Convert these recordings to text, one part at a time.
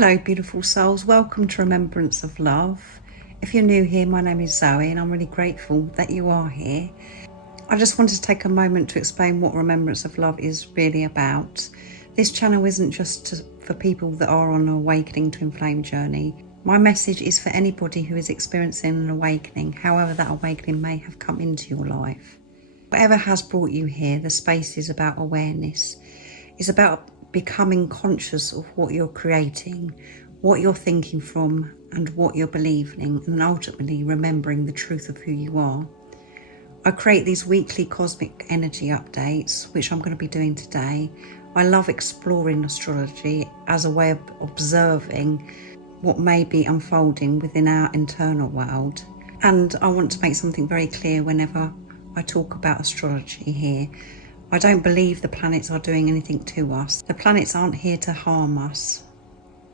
Hello beautiful souls, welcome to Remembrance of Love. If you're new here, my name is Zoe and I'm really grateful that you are here. I just wanted to take a moment to explain what Remembrance of Love is really about. This channel isn't just for people that are on an awakening to inflame journey. My message is for anybody who is experiencing an awakening, however that awakening may have come into your life. Whatever has brought you here, the space is about awareness. It's about becoming conscious of what you're creating, what you're thinking from, and what you're believing, and ultimately remembering the truth of who you are. I create these weekly cosmic energy updates, which I'm going to be doing today. I love exploring astrology as a way of observing what may be unfolding within our internal world. And I want to make something very clear whenever I talk about astrology here. I don't believe the planets are doing anything to us. The planets aren't here to harm us.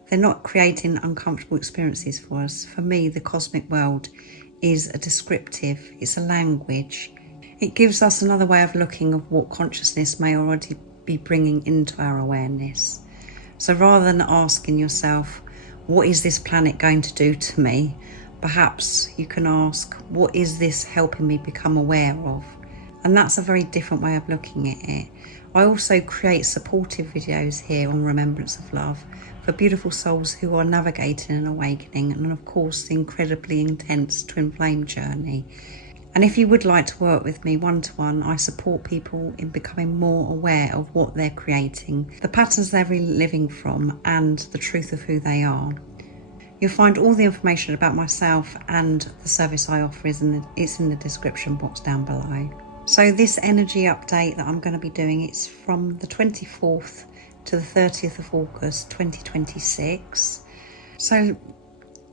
They're not creating uncomfortable experiences for us. For me, the cosmic world is a descriptive, it's a language. It gives us another way of looking at what consciousness may already be bringing into our awareness. So rather than asking yourself, what is this planet going to do to me? Perhaps you can ask, what is this helping me become aware of? And that's a very different way of looking at it. I also create supportive videos here on Remembrance of Love for beautiful souls who are navigating an awakening and of course the incredibly intense twin flame journey. And if you would like to work with me one-to-one, I support people in becoming more aware of what they're creating, the patterns they're really living from, and the truth of who they are. You'll find all the information about myself and the service I offer it's in the description box down below. So this energy update that I'm going to be doing, it's from the 24th to the 30th of August 2026. So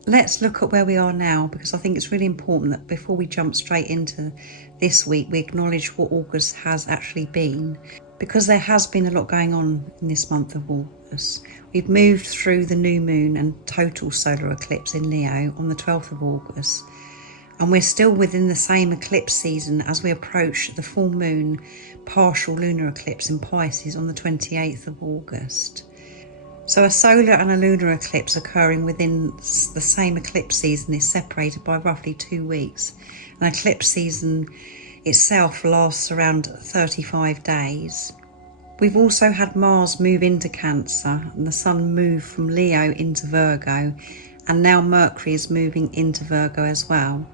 let's look at where we are now, because I think it's really important that before we jump straight into this week, we acknowledge what August has actually been, because there has been a lot going on in this month of August. We've moved through the new moon and total solar eclipse in Leo on the 12th of August. And we're still within the same eclipse season as we approach the full moon partial lunar eclipse in Pisces on the 28th of August. So a solar and a lunar eclipse occurring within the same eclipse season is separated by roughly 2 weeks. An eclipse season itself lasts around 35 days. We've also had Mars move into Cancer and the Sun move from Leo into Virgo, and now Mercury is moving into Virgo as well.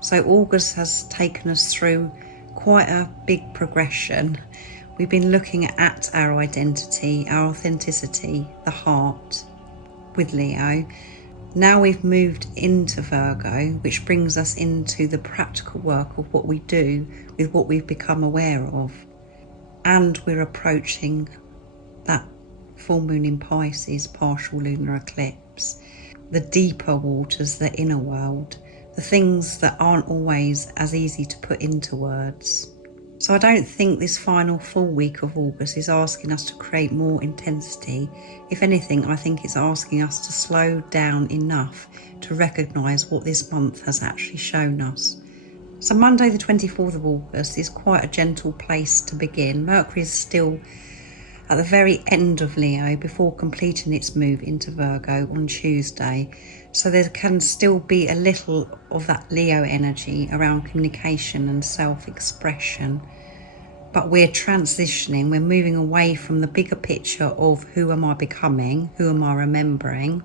So August has taken us through quite a big progression. We've been looking at our identity, our authenticity, the heart with Leo. Now we've moved into Virgo, which brings us into the practical work of what we do with what we've become aware of. And we're approaching that full moon in Pisces, partial lunar eclipse, the deeper waters, the inner world, the things that aren't always as easy to put into words. So I don't think this final full week of August is asking us to create more intensity. If anything, I think it's asking us to slow down enough to recognise what this month has actually shown us. So Monday the 24th of August is quite a gentle place to begin. Mercury is still at the very end of Leo before completing its move into Virgo on Tuesday. So there can still be a little of that Leo energy around communication and self-expression. But we're transitioning, we're moving away from the bigger picture of who am I becoming, who am I remembering,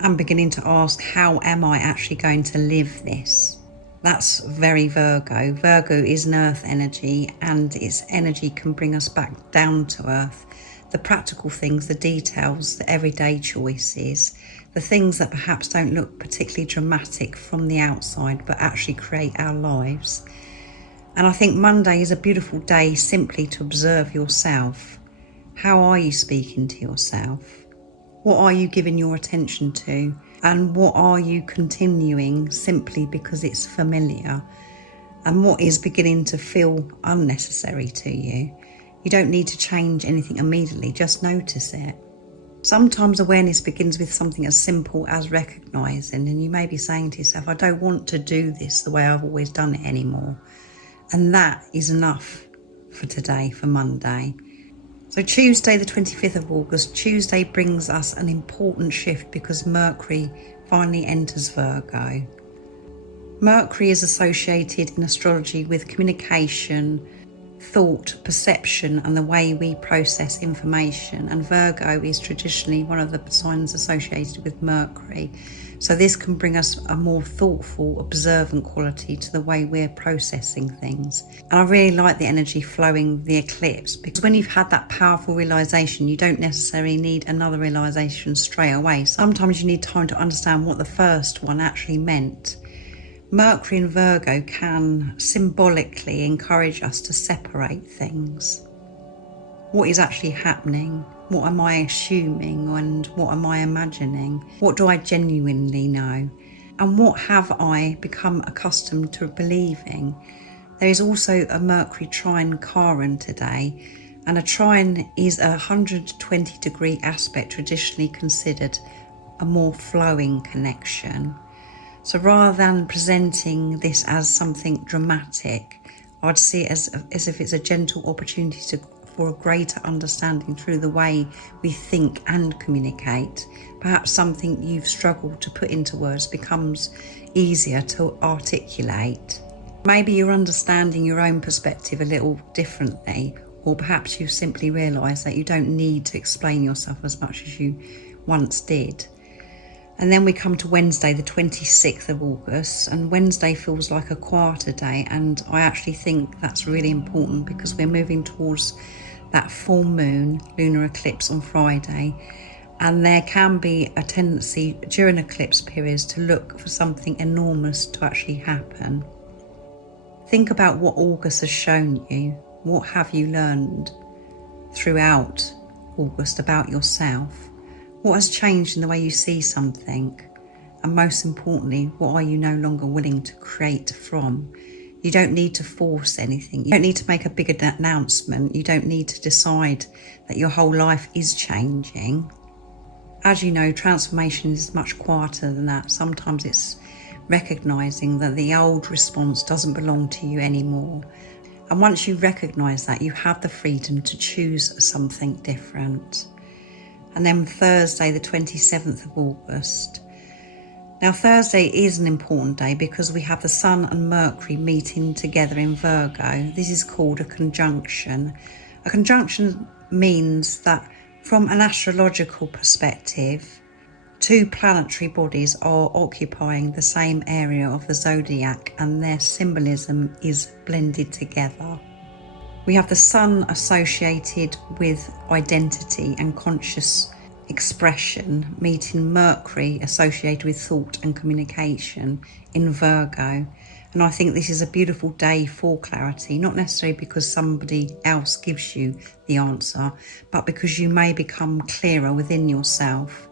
and beginning to ask, how am I actually going to live this? That's very Virgo. Virgo is an earth energy, and its energy can bring us back down to earth. The practical things, the details, the everyday choices, the things that perhaps don't look particularly dramatic from the outside, but actually create our lives. And I think Monday is a beautiful day simply to observe yourself. How are you speaking to yourself? What are you giving your attention to? And what are you continuing simply because it's familiar? And what is beginning to feel unnecessary to you? You don't need to change anything immediately, just notice it. Sometimes awareness begins with something as simple as recognising, and you may be saying to yourself, I don't want to do this the way I've always done it anymore. And that is enough for today, for Monday. So Tuesday the 25th of August, Tuesday brings us an important shift because Mercury finally enters Virgo. Mercury is associated in astrology with communication, thought, perception and the way we process information, and Virgo is traditionally one of the signs associated with Mercury. So this can bring us a more thoughtful, observant quality to the way we're processing things. And I really like the energy flowing the eclipse, because when you've had that powerful realization, you don't necessarily need another realization straight away. Sometimes you need time to understand what the first one actually meant. Mercury in Virgo can symbolically encourage us to separate things. What is actually happening? What am I assuming and what am I imagining? What do I genuinely know? And what have I become accustomed to believing? There is also a Mercury trine Chiron today, and a trine is a 120-degree aspect traditionally considered a more flowing connection. So rather than presenting this as something dramatic, I'd see it as if it's a gentle opportunity for a greater understanding through the way we think and communicate. Perhaps something you've struggled to put into words becomes easier to articulate. Maybe you're understanding your own perspective a little differently, or perhaps you simply realise that you don't need to explain yourself as much as you once did. And then we come to Wednesday, the 26th of August, and Wednesday feels like a quieter day, and I actually think that's really important because we're moving towards that full moon lunar eclipse on Friday, and there can be a tendency during eclipse periods to look for something enormous to actually happen. Think about what August has shown you. What have you learned throughout August about yourself? What has changed in the way you see something? And most importantly, what are you no longer willing to create from? You don't need to force anything. You don't need to make a big announcement. You don't need to decide that your whole life is changing. As you know, transformation is much quieter than that. Sometimes it's recognising that the old response doesn't belong to you anymore. And once you recognise that, you have the freedom to choose something different. And then Thursday, the 27th of August. Now, Thursday is an important day because we have the Sun and Mercury meeting together in Virgo. This is called a conjunction. A conjunction means that from an astrological perspective, two planetary bodies are occupying the same area of the zodiac and their symbolism is blended together. We have the Sun associated with identity and conscious expression, meeting Mercury associated with thought and communication in Virgo. And I think this is a beautiful day for clarity, not necessarily because somebody else gives you the answer, but because you may become clearer within yourself.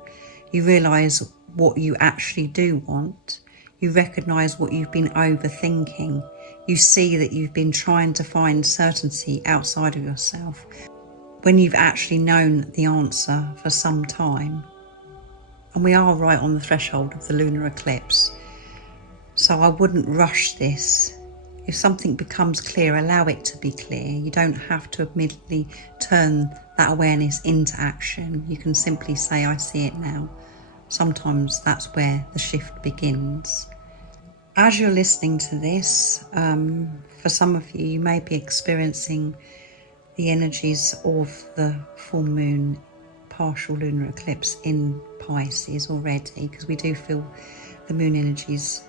You realise what you actually do want. You recognise what you've been overthinking. You see that you've been trying to find certainty outside of yourself when you've actually known the answer for some time. And we are right on the threshold of the lunar eclipse. So I wouldn't rush this. If something becomes clear, allow it to be clear. You don't have to immediately turn that awareness into action. You can simply say, I see it now. Sometimes that's where the shift begins. As you're listening to this, for some of you, you may be experiencing the energies of the full moon partial lunar eclipse in Pisces already, because we do feel the moon energies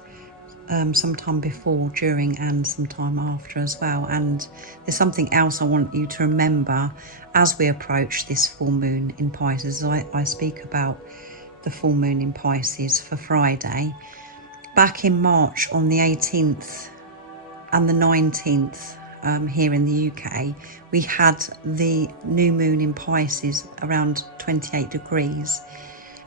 sometime before, during and sometime after as well. And there's something else I want you to remember as we approach this full moon in Pisces. I speak about the full moon in Pisces for Friday. Back in March on the 18th and the 19th here in the UK, we had the new moon in Pisces around 28 degrees.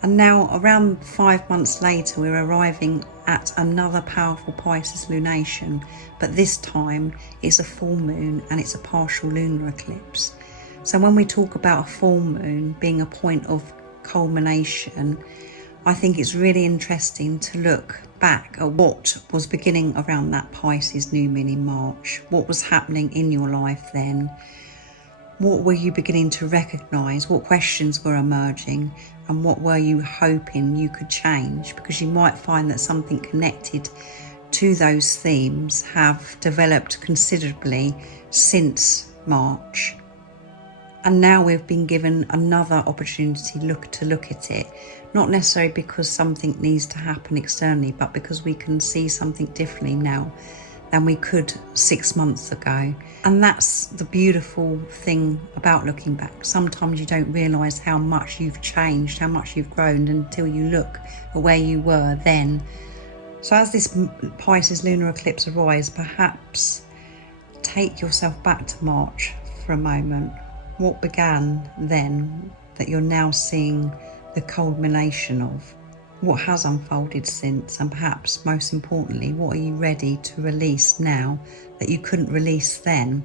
And now around 5 months later, we're arriving at another powerful Pisces lunation, but this time it's a full moon and it's a partial lunar eclipse. So when we talk about a full moon being a point of culmination, I think it's really interesting to look back at what was beginning around that Pisces new moon in March. What was happening in your life then? What were you beginning to recognise? What questions were emerging? And what were you hoping you could change? Because you might find that something connected to those themes have developed considerably since March. And now we've been given another opportunity to look at it, not necessarily because something needs to happen externally, but because we can see something differently now than we could 6 months ago. And that's the beautiful thing about looking back. Sometimes you don't realise how much you've changed, how much you've grown until you look at where you were then. So as this Pisces lunar eclipse arrives, perhaps take yourself back to March for a moment. What began then that you're now seeing the culmination of? What has unfolded since? And perhaps most importantly, what are you ready to release now that you couldn't release then?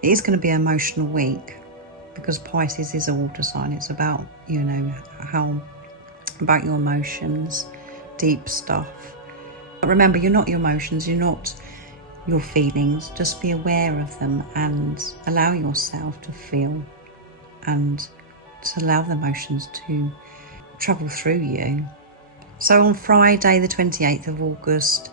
It is going to be an emotional week because Pisces is a water sign. It's about, about your emotions, deep stuff. But remember, you're not your emotions, you're not your feelings. Just be aware of them and allow yourself to feel and to allow the emotions to travel through you. So on Friday the 28th of August,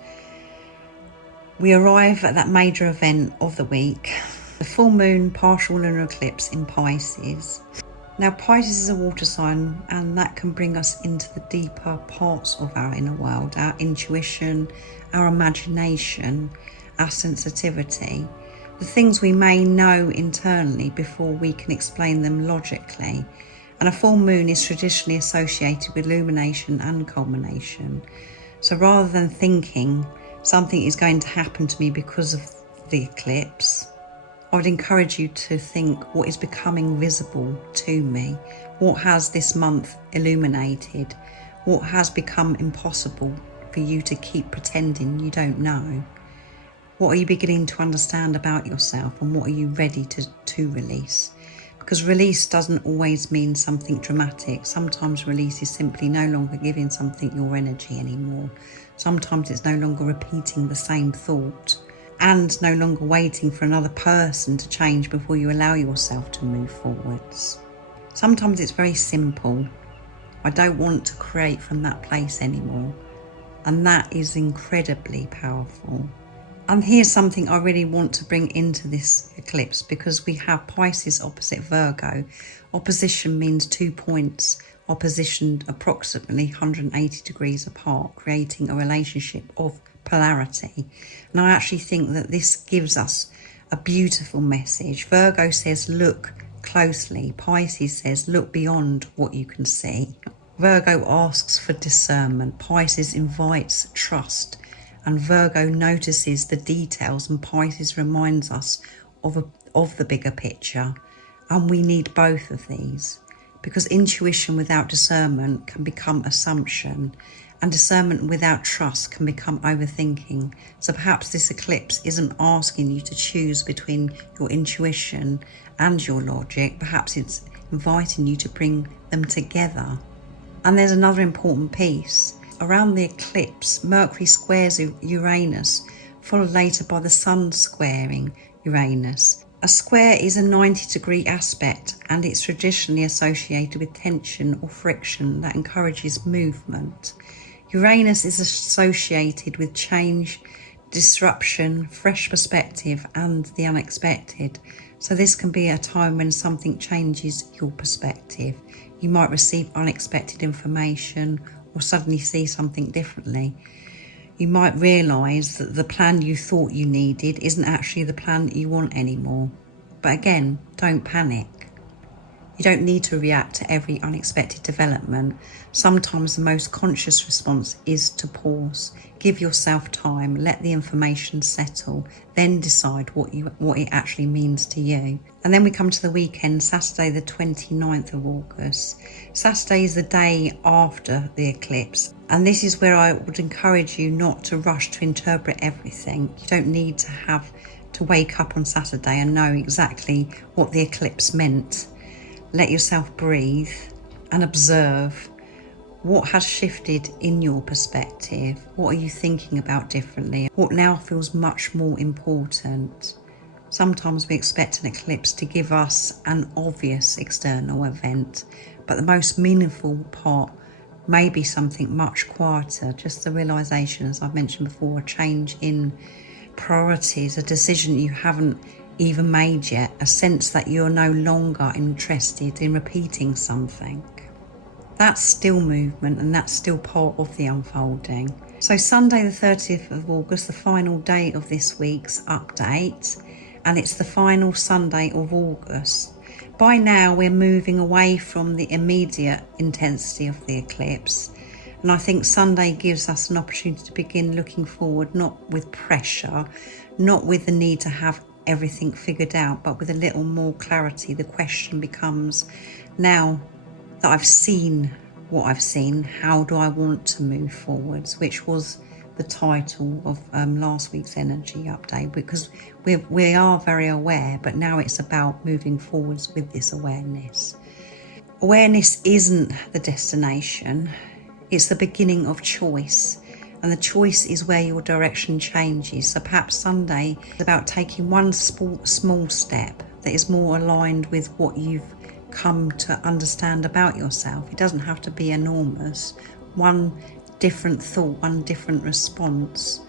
we arrive at that major event of the week, the full moon partial lunar eclipse in Pisces. Now Pisces is a water sign, and that can bring us into the deeper parts of our inner world, our intuition, our imagination, our sensitivity, the things we may know internally before we can explain them logically. And a full moon is traditionally associated with illumination and culmination. So rather than thinking something is going to happen to me because of the eclipse, I would encourage you to think what is becoming visible to me. What has this month illuminated? What has become impossible for you to keep pretending you don't know? What are you beginning to understand about yourself, and what are you ready to release? Because release doesn't always mean something dramatic. Sometimes release is simply no longer giving something your energy anymore. Sometimes it's no longer repeating the same thought and no longer waiting for another person to change before you allow yourself to move forwards. Sometimes it's very simple. I don't want to create from that place anymore. And that is incredibly powerful. And here's something I really want to bring into this eclipse, because we have Pisces opposite Virgo. Opposition means 2 points oppositioned approximately 180 degrees apart, creating a relationship of polarity. And I actually think that this gives us a beautiful message. Virgo says, look closely. Pisces says, look beyond what you can see. Virgo asks for discernment. Pisces invites trust. And Virgo notices the details, and Pisces reminds us of the bigger picture. And we need both of these, because intuition without discernment can become assumption, and discernment without trust can become overthinking. So perhaps this eclipse isn't asking you to choose between your intuition and your logic. Perhaps it's inviting you to bring them together. And there's another important piece. Around the eclipse, Mercury squares Uranus, followed later by the Sun squaring Uranus. A square is a 90-degree aspect, and it's traditionally associated with tension or friction that encourages movement. Uranus is associated with change, disruption, fresh perspective, and the unexpected. So this can be a time when something changes your perspective. You might receive unexpected information or suddenly see something differently. You might realise that the plan you thought you needed isn't actually the plan that you want anymore. But again, don't panic. You don't need to react to every unexpected development. Sometimes the most conscious response is to pause, give yourself time, let the information settle, then decide what it actually means to you. And then we come to the weekend, Saturday the 29th of August. Saturday is the day after the eclipse. And this is where I would encourage you not to rush to interpret everything. You don't need to have to wake up on Saturday and know exactly what the eclipse meant. Let yourself breathe and observe what has shifted in your perspective. What are you thinking about differently? What now feels much more important? Sometimes we expect an eclipse to give us an obvious external event, but the most meaningful part may be something much quieter, just the realisation, as I've mentioned before, a change in priorities, a decision you haven't even made yet, a sense that you're no longer interested in repeating something. That's still movement, and that's still part of the unfolding. So Sunday the 30th of August, the final day of this week's update, and it's the final Sunday of August. By now we're moving away from the immediate intensity of the eclipse, and I think Sunday gives us an opportunity to begin looking forward, not with pressure, not with the need to have everything figured out, but with a little more clarity. The question becomes, now that I've seen what I've seen, how do I want to move forwards, which was the title of last week's energy update, because we are very aware, but now it's about moving forwards with this awareness. Awareness isn't the destination, it's the beginning of choice, and the choice is where your direction changes. So perhaps Sunday is about taking one small step that is more aligned with what you've come to understand about yourself. It doesn't have to be enormous. One different thought, one different response,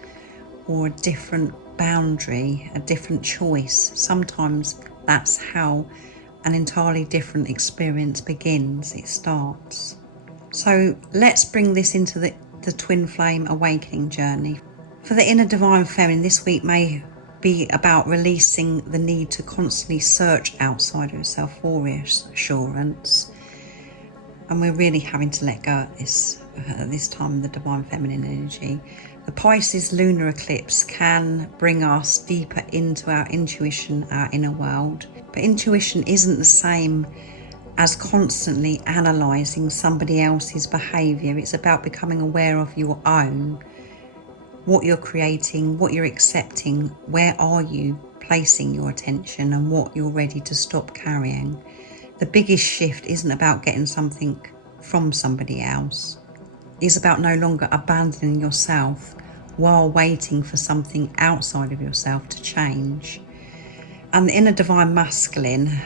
or a different boundary, a different choice. Sometimes that's how an entirely different experience begins, it starts. So let's bring this into the twin flame awakening journey. For the inner divine feminine, this week may be about releasing the need to constantly search outside of yourself for reassurance. And we're really having to let go at this time, the divine feminine energy. The Pisces lunar eclipse can bring us deeper into our intuition, our inner world. But intuition isn't the same as constantly analysing somebody else's behaviour. It's about becoming aware of your own, what you're creating, what you're accepting, where are you placing your attention, and what you're ready to stop carrying. The biggest shift isn't about getting something from somebody else. It's about no longer abandoning yourself while waiting for something outside of yourself to change. And in a divine masculine,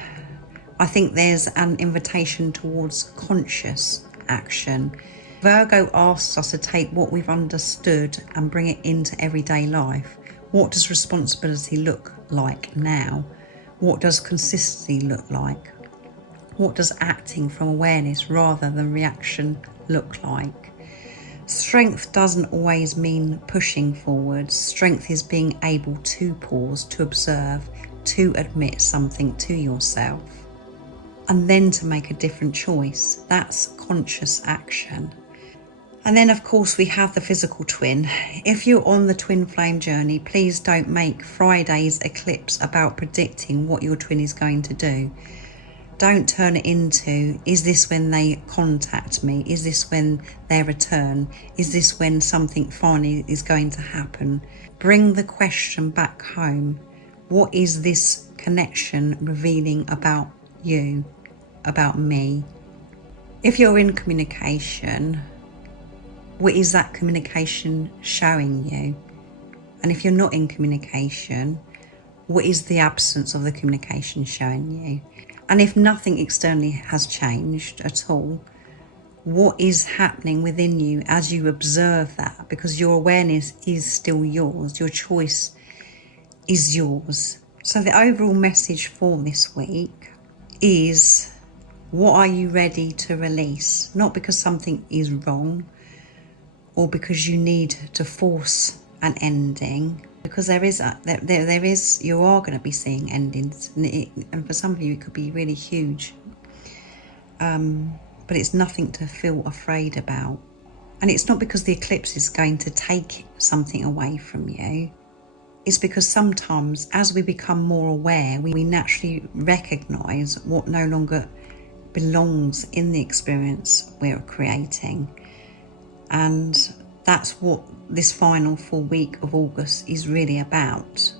I think there's an invitation towards conscious action. Virgo asks us to take what we've understood and bring it into everyday life. What does responsibility look like now? What does consistency look like? What does acting from awareness rather than reaction look like? Strength doesn't always mean pushing forwards. Strength is being able to pause, to observe, to admit something to yourself, and then to make a different choice. That's conscious action. And then, of course, we have the physical twin. If you're on the twin flame journey, please don't make Friday's eclipse about predicting what your twin is going to do. Don't turn it into, is this when they contact me? Is this when they return? Is this when something finally is going to happen? Bring the question back home. What is this connection revealing about you, about me? If you're in communication, what is that communication showing you? And if you're not in communication, what is the absence of the communication showing you? And if nothing externally has changed at all, what is happening within you as you observe that? Because your awareness is still yours, your choice is yours. So the overall message for this week is, what are you ready to release? Not because something is wrong or because you need to force an ending, because there is you are going to be seeing endings, and for some of you it could be really huge, but it's nothing to feel afraid about. And it's not because the eclipse is going to take something away from you. It's because sometimes as we become more aware, we naturally recognize what no longer belongs in the experience we're creating. And that's what this final full week of August is really about.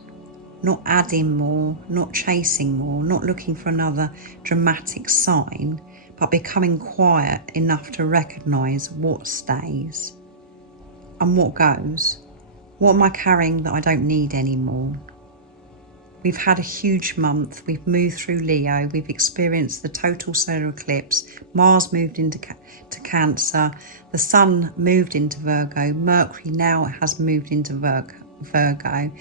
Not adding more, not chasing more, not looking for another dramatic sign, but becoming quiet enough to recognise what stays and what goes. What am I carrying that I don't need anymore? We've had a huge month. We've moved through Leo. We've experienced the total solar eclipse. Mars moved into Cancer. The Sun moved into Virgo. Mercury now has moved into Virgo.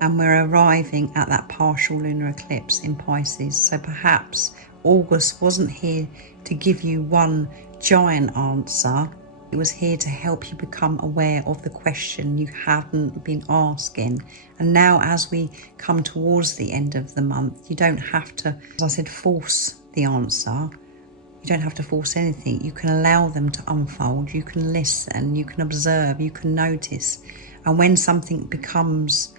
And we're arriving at that partial lunar eclipse in Pisces. So perhaps August wasn't here to give you one giant answer. It was here to help you become aware of the question you hadn't been asking. And now as we come towards the end of the month, you don't have to, as I said, force the answer. You don't have to force anything. You can allow them to unfold. You can listen, you can observe, you can notice. And when something becomes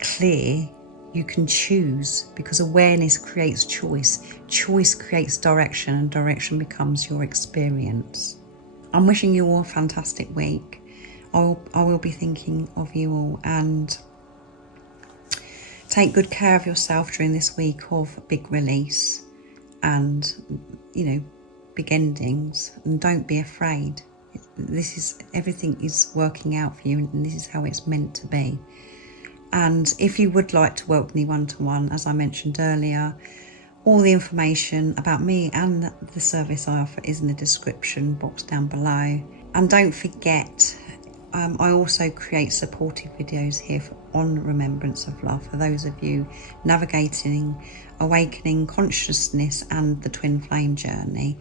clear, you can choose, because awareness creates choice. Choice creates direction, and direction becomes your experience. I'm wishing you all a fantastic week. I will be thinking of you all, and take good care of yourself during this week of big release and, you know, big endings. And don't be afraid. Everything is working out for you, and this is how it's meant to be. And if you would like to work with me one-to-one, as I mentioned earlier, all the information about me and the service I offer is in the description box down below. And don't forget, I also create supportive videos here on Remembrance of Love for those of you navigating, awakening consciousness and the twin flame journey.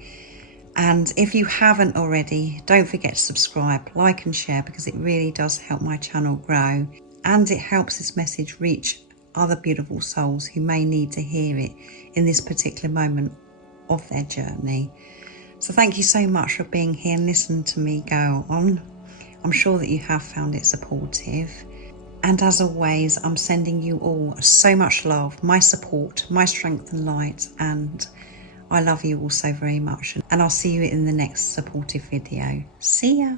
And if you haven't already, don't forget to subscribe, like and share, because it really does help my channel grow. And it helps this message reach other beautiful souls who may need to hear it in this particular moment of their journey. So thank you so much for being here and listening to me go on. I'm sure that you have found it supportive. And as always, I'm sending you all so much love, my support, my strength and light. And I love you all so very much. And I'll see you in the next supportive video. See ya.